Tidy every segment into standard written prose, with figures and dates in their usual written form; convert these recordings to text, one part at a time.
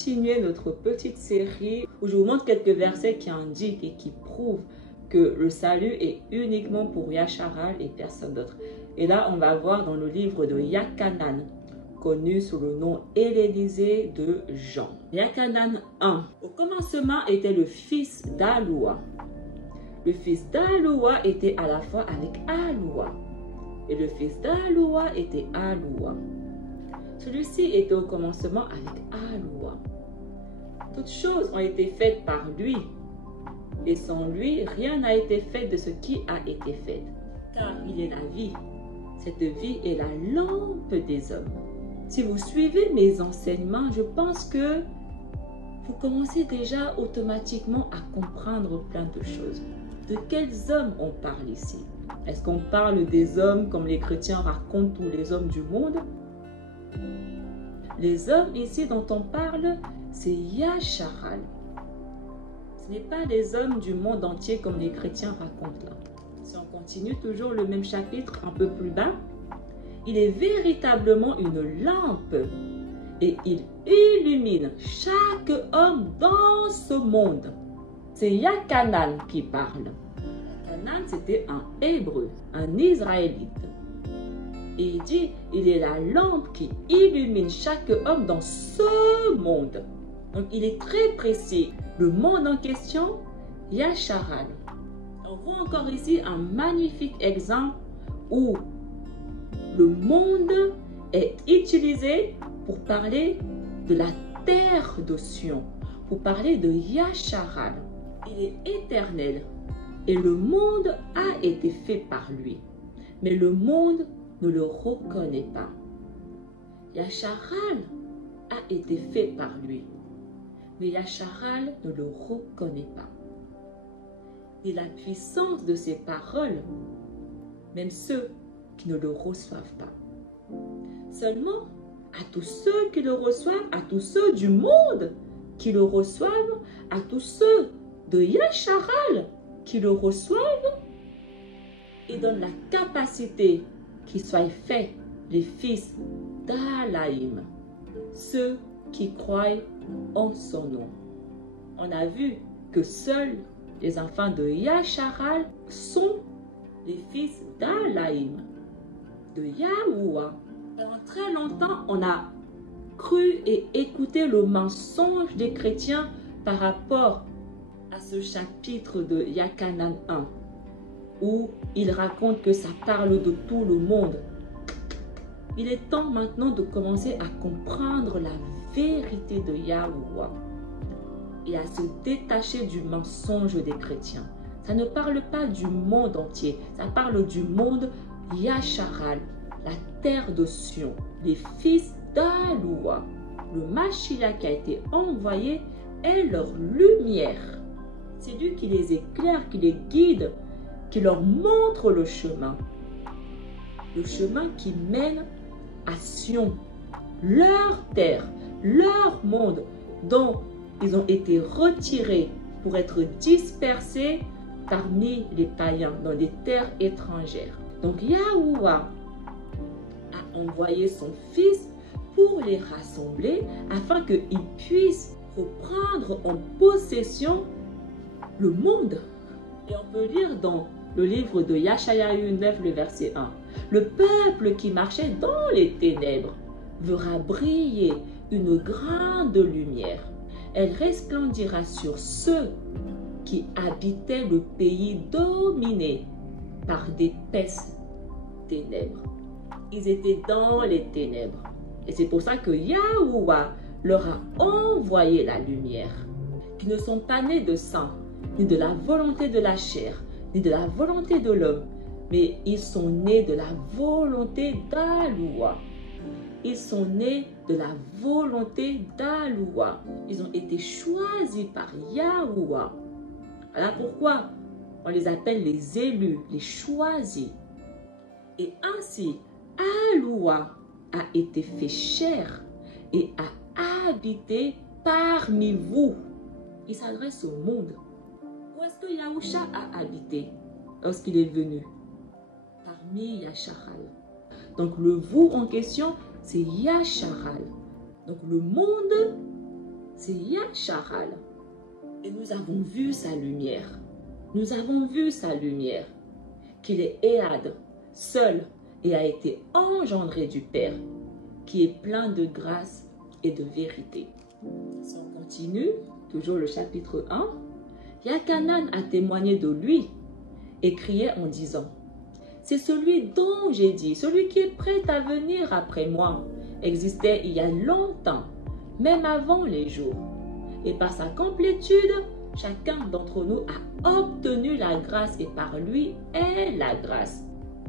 continuer notre petite série où je vous montre quelques versets qui indiquent et qui prouvent que le salut est uniquement pour Yasharal et personne d'autre. Et là, on va voir dans le livre de Yakanan, connu sous le nom hellénisé de Jean. Yakanan 1. Au commencement était le fils d'Aloua. Le fils d'Aloua était à la fois avec Aloua. Et le fils d'Aloua était Aloua. Celui-ci était au commencement avec Aloua. Toutes choses ont été faites par lui. Et sans lui, rien n'a été fait de ce qui a été fait. Car il est la vie. Cette vie est la lampe des hommes. Si vous suivez mes enseignements, je pense que vous commencez déjà automatiquement à comprendre plein de choses. De quels hommes on parle ici? Est-ce qu'on parle des hommes comme les chrétiens racontent tous les hommes du monde? Les hommes ici dont on parle, c'est Yasharal. Ce n'est pas les hommes du monde entier comme les chrétiens racontent là. Si on continue toujours le même chapitre un peu plus bas, il est véritablement une lampe et il illumine chaque homme dans ce monde. C'est Yakanan qui parle. Yakanan, c'était un Hébreu, un Israélite. Et il dit, il est la lampe qui illumine chaque homme dans ce monde. Donc, il est très précis. Le monde en question, Yasharal. On voit encore ici un magnifique exemple où le monde est utilisé pour parler de la terre de Sion, pour parler de Yasharal. Il est éternel et le monde a été fait par lui. Mais le monde ne le reconnaît pas. Yasharal a été fait par lui. Mais Yasharal ne le reconnaît pas. Et la puissance de ses paroles, même ceux qui ne le reçoivent pas. Seulement, à tous ceux qui le reçoivent, à tous ceux du monde qui le reçoivent, à tous ceux de Yasharal qui le reçoivent, il donne la capacité qu'ils soient faits les fils d'Alaïm, ceux qui croient en son nom. On a vu que seuls les enfants de Yasharal sont les fils d'Alaïm, de Yahuwah. Pendant très longtemps, on a cru et écouté le mensonge des chrétiens par rapport à ce chapitre de Yakanan 1, où il raconte que ça parle de tout le monde. Il est temps maintenant de commencer à comprendre la vérité de Yahuwah et à se détacher du mensonge des chrétiens. Ça ne parle pas du monde entier, ça parle du monde Yasharal, la terre de Sion, les fils d'Aloua. Le Mashiach qui a été envoyé est leur lumière. C'est lui qui les éclaire, qui les guide, qui leur montre le chemin qui mène à Sion, leur terre, leur monde, dont ils ont été retirés pour être dispersés parmi les païens, dans des terres étrangères. Donc Yahuwah a envoyé son fils pour les rassembler afin qu'ils puissent reprendre en possession le monde. Et on peut lire dans le livre de Yashayahu 9, le verset 1. Le peuple qui marchait dans les ténèbres verra briller une grande lumière. Elle resplendira sur ceux qui habitaient le pays dominé par d'épaisses ténèbres. Ils étaient dans les ténèbres. Et c'est pour ça que Yahuwah leur a envoyé la lumière, qui ne sont pas nés de sang, ni de la volonté de la chair, ni de la volonté de l'homme, mais ils sont nés de la volonté d'Aloua. Ils sont nés de la volonté d'Aloua. Ils ont été choisis par Yahuwah. Voilà pourquoi on les appelle les élus, les choisis. Et ainsi, Aloua a été fait chair et a habité parmi vous. Il s'adresse au monde. Où est-ce que Yahusha a habité lorsqu'il est venu? Parmi Yasharal. Donc le vous en question, c'est Yasharal. Donc le monde, c'est Yasharal. Et nous avons vu sa lumière. Nous avons vu sa lumière. Qu'il est Ehad, seul, et a été engendré du Père, qui est plein de grâce et de vérité. Si on continue, toujours le chapitre 1, Yakanan a témoigné de lui et criait en disant, c'est celui dont j'ai dit, celui qui est prêt à venir après moi, existait il y a longtemps, même avant les jours. Et par sa complétude, chacun d'entre nous a obtenu la grâce et par lui est la grâce.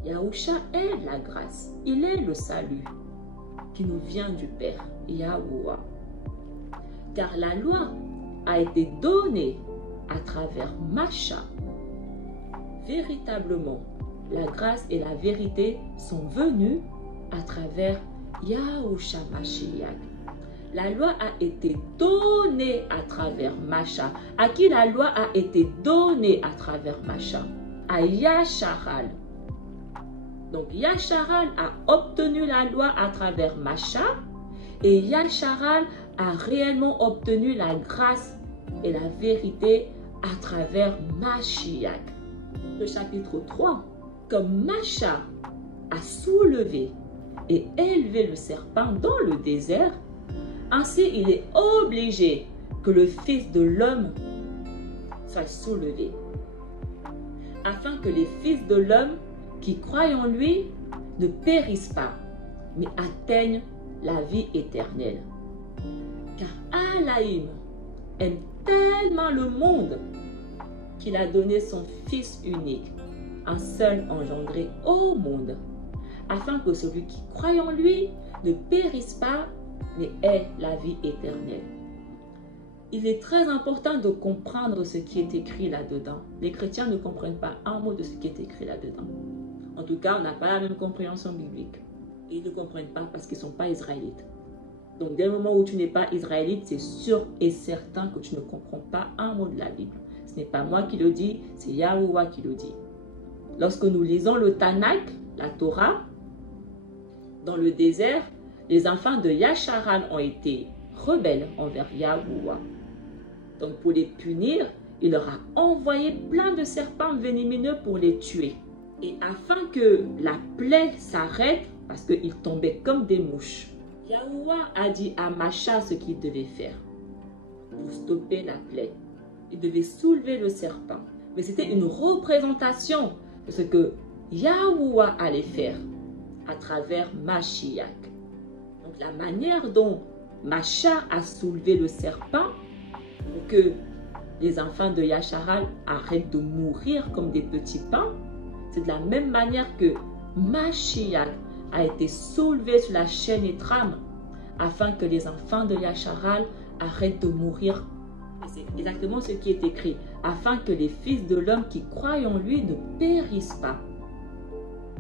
Yahusha est la grâce. Il est le salut qui nous vient du Père, Yahuwah. Car la loi a été donnée à travers Masha. Véritablement, la grâce et la vérité sont venues à travers Yahusha Mashiach. La loi a été donnée à travers Masha. À qui la loi a été donnée à travers Masha? À Yasharal. Donc Yasharal a obtenu la loi à travers Masha et Yasharal a réellement obtenu la grâce et la vérité à travers Mashiach. Le chapitre 3, comme Masha a soulevé et élevé le serpent dans le désert, ainsi il est obligé que le Fils de l'homme soit soulevé, afin que les fils de l'homme qui croient en lui ne périssent pas, mais atteignent la vie éternelle. Car Elohim aime tellement le monde qu'il a donné son Fils unique, un seul engendré au monde, afin que celui qui croit en lui ne périsse pas, mais ait la vie éternelle. Il est très important de comprendre ce qui est écrit là-dedans. Les chrétiens ne comprennent pas un mot de ce qui est écrit là-dedans. En tout cas, on n'a pas la même compréhension biblique. Et ils ne comprennent pas parce qu'ils ne sont pas israélites. Donc, dès le moment où tu n'es pas israélite, c'est sûr et certain que tu ne comprends pas un mot de la Bible. Ce n'est pas moi qui le dis, c'est Yahuwah qui le dit. Lorsque nous lisons le Tanakh, la Torah, dans le désert, les enfants de Yasharal ont été rebelles envers Yahuwah. Donc, pour les punir, il leur a envoyé plein de serpents venimeux pour les tuer. Et afin que la plaie s'arrête, parce qu'ils tombaient comme des mouches, Yahuwah a dit à Masha ce qu'il devait faire pour stopper la plaie. Il devait soulever le serpent. Mais c'était une représentation de ce que Yahuwah allait faire à travers Mashiach. Donc la manière dont Masha a soulevé le serpent pour que les enfants de Yasharal arrêtent de mourir comme des petits pains, c'est de la même manière que Mashiach a été soulevé sur la chaîne et trame afin que les enfants de Yasharal arrêtent de mourir. Et c'est exactement ce qui est écrit, afin que les fils de l'homme qui croient en lui ne périssent pas,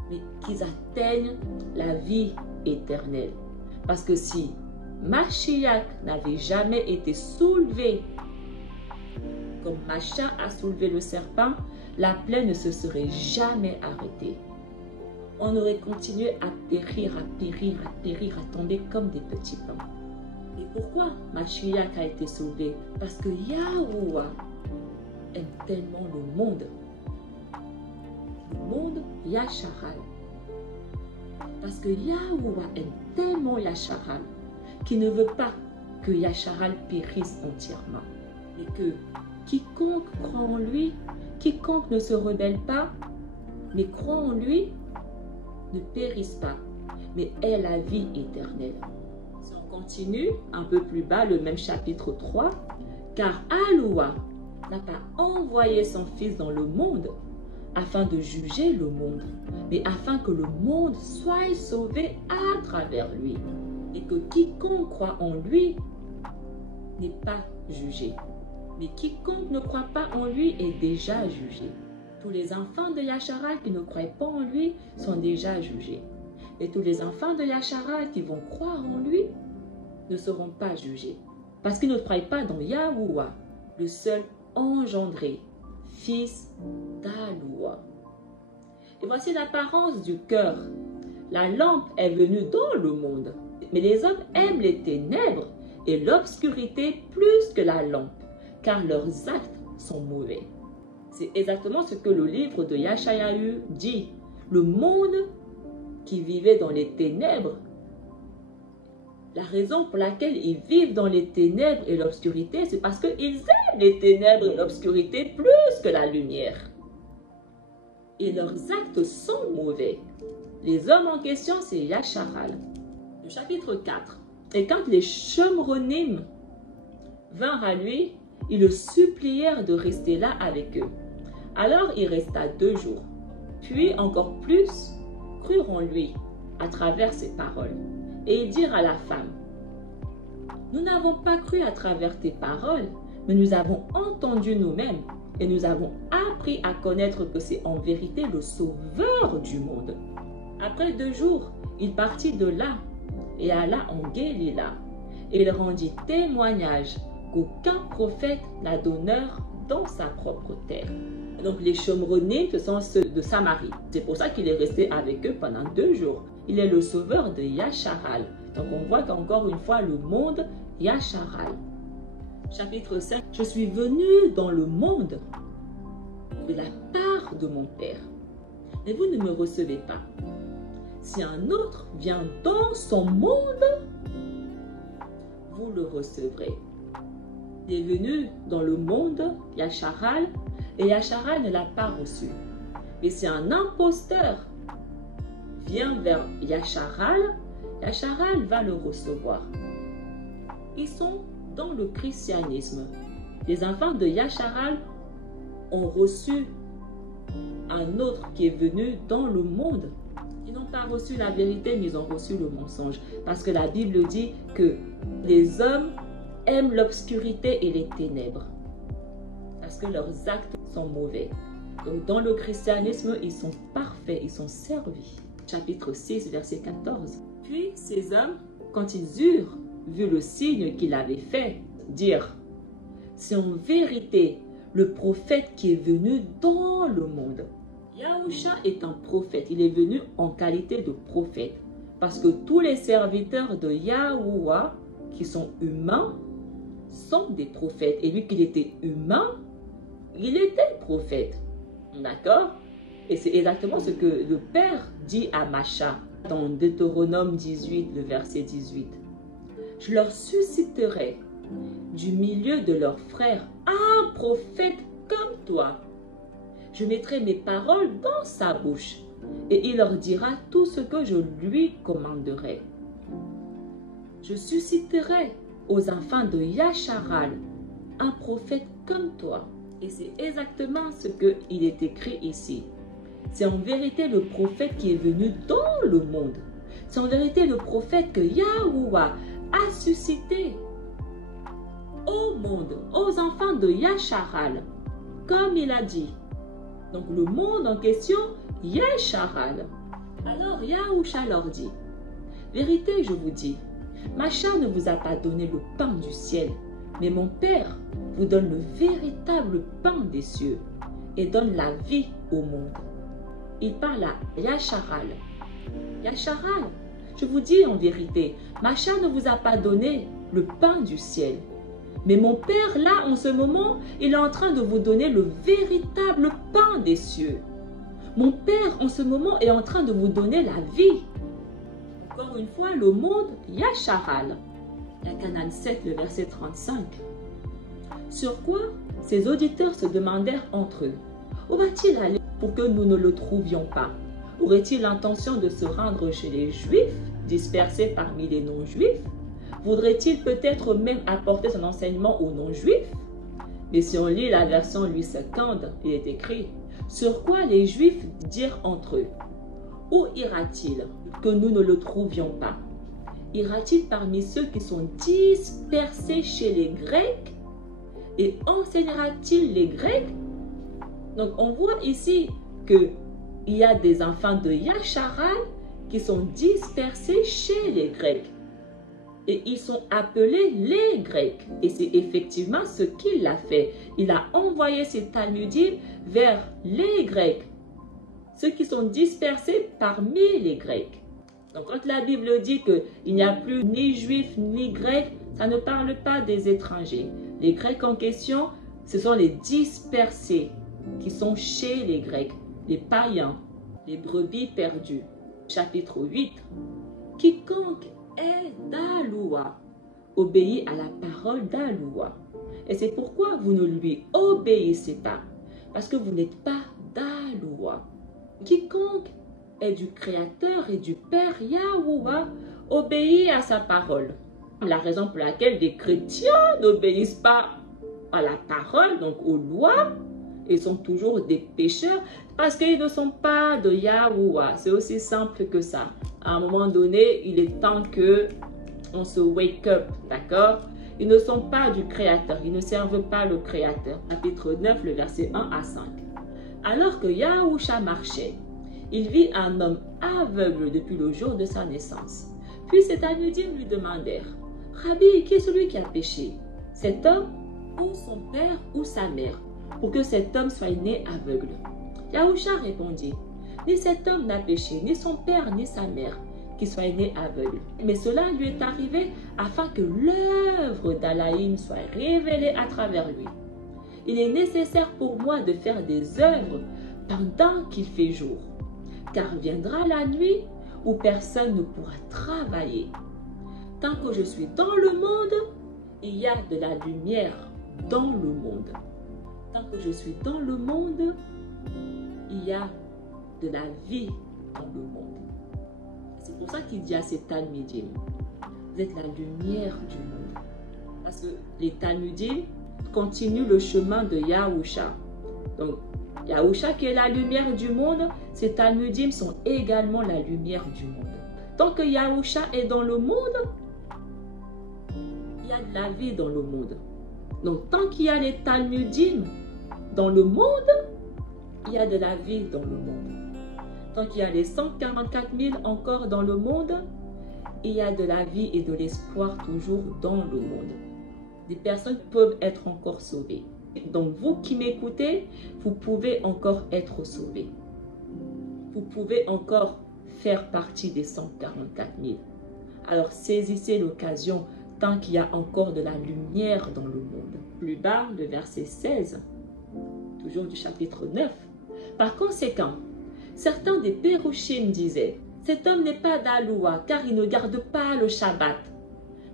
mais qu'ils atteignent la vie éternelle. Parce que si Mashiach n'avait jamais été soulevé, comme Masha a soulevé le serpent, la plaie ne se serait jamais arrêtée. On aurait continué à périr, à tomber comme des petits pains. Et pourquoi Mashiach a été sauvé? Parce que Yahuwah aime tellement le monde. Le monde Yasharal. Parce que Yahuwah aime tellement Yasharal qu'il ne veut pas que Yasharal périsse entièrement. Mais que quiconque croit en lui, quiconque ne se rebelle pas, mais croit en lui, ne périsse pas, mais ait la vie éternelle. Si on continue un peu plus bas, le même chapitre 3, car Yahuwah n'a pas envoyé son Fils dans le monde afin de juger le monde, mais afin que le monde soit sauvé à travers lui, et que quiconque croit en lui n'est pas jugé. Mais quiconque ne croit pas en lui est déjà jugé. Tous les enfants de Yasharal qui ne croient pas en lui sont déjà jugés. Et tous les enfants de Yasharal qui vont croire en lui ne seront pas jugés. Parce qu'ils ne croient pas dans Yahuwah, le seul engendré, fils d'Yahuwah. Et voici l'apparence du cœur. La lampe est venue dans le monde. Mais les hommes aiment les ténèbres et l'obscurité plus que la lampe, car leurs actes sont mauvais. C'est exactement ce que le livre de Yeshayahu dit. Le monde qui vivait dans les ténèbres, la raison pour laquelle ils vivent dans les ténèbres et l'obscurité, c'est parce qu'ils aiment les ténèbres et l'obscurité plus que la lumière. Et leurs actes sont mauvais. Les hommes en question, c'est Yasharal. Le chapitre 4. Et quand les Shomronim vinrent à lui, ils le supplièrent de rester là avec eux. Alors il resta 2 jours. Puis encore plus crurent en lui à travers ses paroles. Et ils dirent à la femme, « Nous n'avons pas cru à travers tes paroles, mais nous avons entendu nous-mêmes et nous avons appris à connaître que c'est en vérité le Sauveur du monde. » Après 2 jours, il partit de là et alla en Guélila. Et il rendit témoignage qu'aucun prophète n'a d'honneur dans sa propre terre. Donc les Shomronim, ce sont ceux de Samarie. C'est pour ça qu'il est resté avec eux pendant 2 jours. Il est le sauveur de Yasharal. Donc on voit qu'encore une fois le monde Yasharal. Chapitre 5. Je suis venu dans le monde de la part de mon Père, mais vous ne me recevez pas. Si un autre vient dans son monde, vous le recevrez. Il est venu dans le monde, Yasharal, et Yasharal ne l'a pas reçu. Mais si un imposteur vient vers Yasharal, Yasharal va le recevoir. Ils sont dans le christianisme. Les enfants de Yasharal ont reçu un autre qui est venu dans le monde. Ils n'ont pas reçu la vérité, mais ils ont reçu le mensonge. Parce que la Bible dit que les hommes aiment l'obscurité et les ténèbres. Parce que leurs actes sont mauvais. Donc dans le christianisme, ils sont parfaits, ils sont servis. Chapitre 6, verset 14. Puis ces hommes, quand ils eurent vu le signe qu'il avait fait, dirent, « C'est en vérité le prophète qui est venu dans le monde. » Yahusha est un prophète, il est venu en qualité de prophète. Parce que tous les serviteurs de Yahuwah, qui sont humains, sont des prophètes. Et vu qu'il était humain, il était prophète. D'accord? Et c'est exactement ce que le Père dit à Macha dans Deutéronome 18, le verset 18. « Je leur susciterai du milieu de leurs frères un prophète comme toi. Je mettrai mes paroles dans sa bouche et il leur dira tout ce que je lui commanderai. Je susciterai aux enfants de Yasharal un prophète comme toi. » Et c'est exactement ce qu'il est écrit ici. C'est en vérité le prophète qui est venu dans le monde. C'est en vérité le prophète que Yahuwah a suscité au monde, aux enfants de Yasharal, comme il a dit. Donc le monde en question, Yasharal. Alors Yahusha leur dit, « Vérité, je vous dis, Macha ne vous a pas donné le pain du ciel, mais mon Père vous donne le véritable pain des cieux et donne la vie au monde. » Il parle à Yasharal. Yasharal, je vous dis en vérité, Macha ne vous a pas donné le pain du ciel. Mais mon Père, là, en ce moment, il est en train de vous donner le véritable pain des cieux. Mon Père, en ce moment, est en train de vous donner la vie. Encore une fois, le monde, Yasharal. La Canaan 7, le verset 35. Sur quoi ses auditeurs se demandèrent entre eux, où va-t-il aller pour que nous ne le trouvions pas? Aurait-il l'intention de se rendre chez les Juifs, dispersés parmi les non-Juifs? Voudrait-il peut-être même apporter son enseignement aux non-Juifs? Mais si on lit la version Louis II, il est écrit, « Sur quoi les Juifs dirent entre eux, où ira-t-il que nous ne le trouvions pas? Ira-t-il parmi ceux qui sont dispersés chez les Grecs? Et enseignera-t-il les Grecs? » Donc on voit ici qu'il y a des enfants de Yasharal qui sont dispersés chez les Grecs. Et ils sont appelés les Grecs. Et c'est effectivement ce qu'il a fait. Il a envoyé ses Talmudim vers les Grecs. Ceux qui sont dispersés parmi les Grecs. Donc quand la Bible dit qu'il n'y a plus ni Juifs ni Grecs, Ça ne parle pas des étrangers. Les Grecs en question, ce sont les dispersés qui sont chez les Grecs, les païens, les brebis perdues. Chapitre 8. Quiconque est d'Aloua obéit à la parole d'Aloua. Et c'est pourquoi vous ne lui obéissez pas, parce que vous n'êtes pas d'Aloua. Quiconque est du Créateur et du Père Yahuwah obéit à sa parole. La raison pour laquelle les chrétiens n'obéissent pas à la parole, donc aux lois, et sont toujours des pécheurs, parce qu'ils ne sont pas de Yahuwah. C'est aussi simple que ça. À un moment donné, il est temps que on se wake up, d'accord? Ils ne sont pas du Créateur, ils ne servent pas le Créateur. Chapitre 9, le verset 1 à 5. Alors que Yahusha marchait, il vit un homme aveugle depuis le jour de sa naissance. Puis ses Talmudim lui demandèrent, « Rabbi, qui est celui qui a péché? Cet homme ou son père ou sa mère, pour que cet homme soit né aveugle? » Yahusha répondit, « Ni cet homme n'a péché, ni son père, ni sa mère, qui soit né aveugle. Mais cela lui est arrivé afin que l'œuvre d'Alaïm soit révélée à travers lui. Il est nécessaire pour moi de faire des œuvres pendant qu'il fait jour, car viendra la nuit où personne ne pourra travailler. Tant que je suis dans le monde, il y a de la lumière dans le monde. Tant que je suis dans le monde, il y a de la vie dans le monde. » C'est pour ça qu'il dit à ces Talmudim, vous êtes la lumière du monde. Parce que les Talmudim continuent le chemin de Yahusha. Donc, Yahusha qui est la lumière du monde, ces Talmudim sont également la lumière du monde. Tant que Yahusha est dans le monde, il y a de la vie dans le monde. Donc, tant qu'il y a les Talmudim dans le monde, il y a de la vie dans le monde. Tant qu'il y a les 144 000 encore dans le monde, il y a de la vie et de l'espoir toujours dans le monde. Des personnes peuvent être encore sauvées. Donc vous qui m'écoutez, vous pouvez encore être sauvés. Vous pouvez encore faire partie des 144 000. Alors saisissez l'occasion tant qu'il y a encore de la lumière dans le monde. Plus bas, le verset 16, toujours du chapitre 9. Par conséquent, certains des Pérouchim disaient, « Cet homme n'est pas d'Aloua, car il ne garde pas le Shabbat. »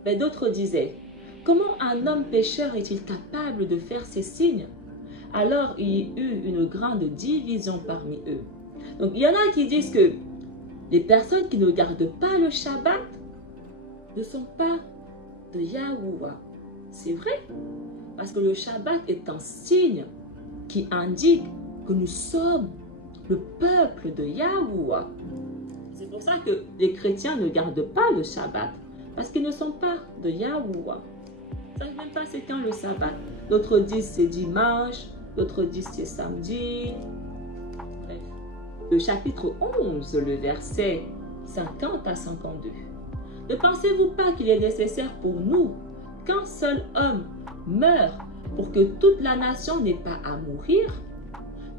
Mais d'autres disaient, « Comment un homme pécheur est-il capable de faire ces signes ?» Alors il y eut une grande division parmi eux. Donc il y en a qui disent que les personnes qui ne gardent pas le Shabbat ne sont pas de Yahuwah. C'est vrai, parce que le Shabbat est un signe qui indique que nous sommes le peuple de Yahuwah. C'est pour ça que les chrétiens ne gardent pas le Shabbat, parce qu'ils ne sont pas de Yahuwah. Ils ne savent même pas c'est quand le Shabbat. D'autres disent c'est dimanche, d'autres disent c'est samedi. Bref. Le chapitre 11, le verset 50 à 52. Ne pensez-vous pas qu'il est nécessaire pour nous qu'un seul homme meure pour que toute la nation n'ait pas à mourir?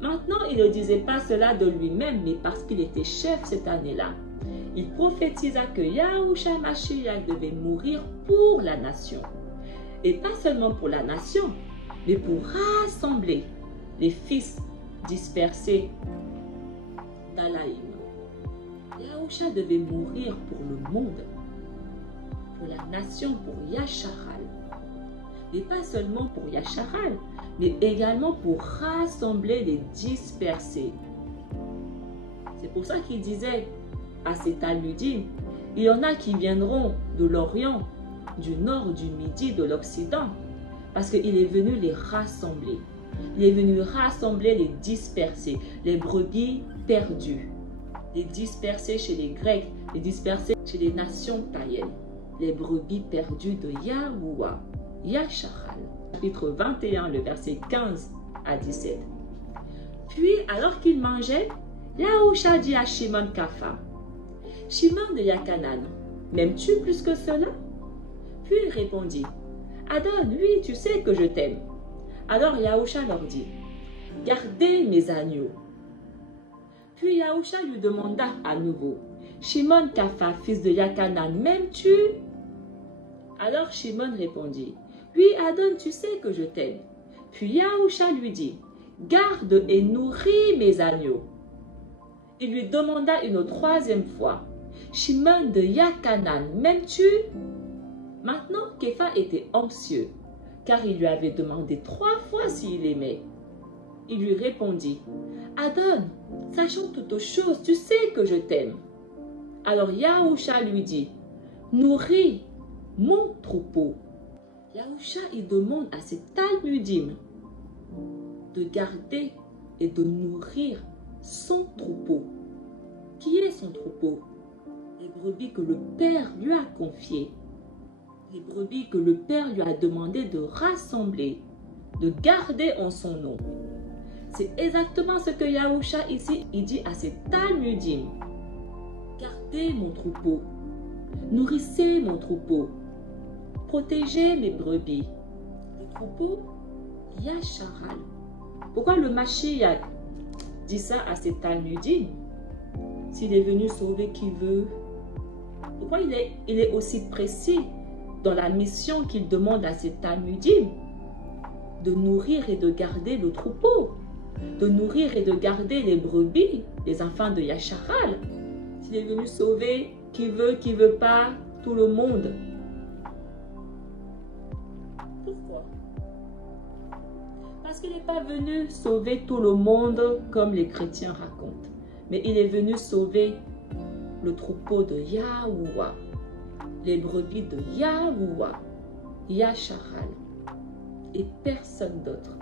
Maintenant, il ne disait pas cela de lui-même, mais parce qu'il était chef cette année-là. Il prophétisa que Yahusha Mashiach devait mourir pour la nation. Et pas seulement pour la nation, mais pour rassembler les fils dispersés d'Alaïm. Yahusha devait mourir pour le monde, pour la nation, pour Yasharal. Mais pas seulement pour Yasharal, mais également pour rassembler les dispersés. C'est pour ça qu'il disait à ces Talmudim, il y en a qui viendront de l'Orient, du Nord, du Midi, de l'Occident, parce qu'il est venu les rassembler. Il est venu rassembler les dispersés, les brebis perdues, les dispersés chez les Grecs, les dispersés chez les nations païennes, les brebis perdues de Yahuwah, Yasharal. Chapitre 21, le verset 15 à 17. Puis, alors qu'il mangeait, Yahusha dit à Shimon Kapha, « Shimon de Yakanan, m'aimes-tu plus que cela ?» Puis il répondit, « Adon, oui, tu sais que je t'aime. » Alors Yahusha leur dit, « Gardez mes agneaux. » Puis Yahusha lui demanda à nouveau, « Shimon Kapha, fils de Yakanan, m'aimes-tu » Alors Shimon répondit, oui, Adon, tu sais que je t'aime. Puis Yahusha lui dit, garde et nourris mes agneaux. Il lui demanda une troisième fois, Shimon de Yakanan, m'aimes-tu? Maintenant, Képha était anxieux, car il lui avait demandé 3 fois s'il aimait. Il lui répondit, Adon, sachant toutes choses, tu sais que je t'aime. Alors Yahusha lui dit, nourris mon troupeau. Yahusha, il demande à ses Talmudim de garder et de nourrir son troupeau. Qui est son troupeau? Les brebis que le Père lui a confiées. Les brebis que le Père lui a demandé de rassembler, de garder en son nom. C'est exactement ce que Yahusha ici, il dit à ses Talmudim. Gardez mon troupeau, nourrissez mon troupeau, protégez mes brebis. Le troupeau, Yasharal. Pourquoi le Mashiach dit ça à ses Talmudim? S'il est venu sauver qui veut, pourquoi il est aussi précis dans la mission qu'il demande à ses Talmudim? De nourrir et de garder le troupeau, de nourrir et de garder les brebis, les enfants de Yasharal. S'il est venu sauver qui veut pas, tout le monde. Pourquoi? Parce qu'il n'est pas venu sauver tout le monde comme les chrétiens racontent. Mais il est venu sauver le troupeau de Yahuwah, les brebis de Yahuwah, Yasharal, et personne d'autre.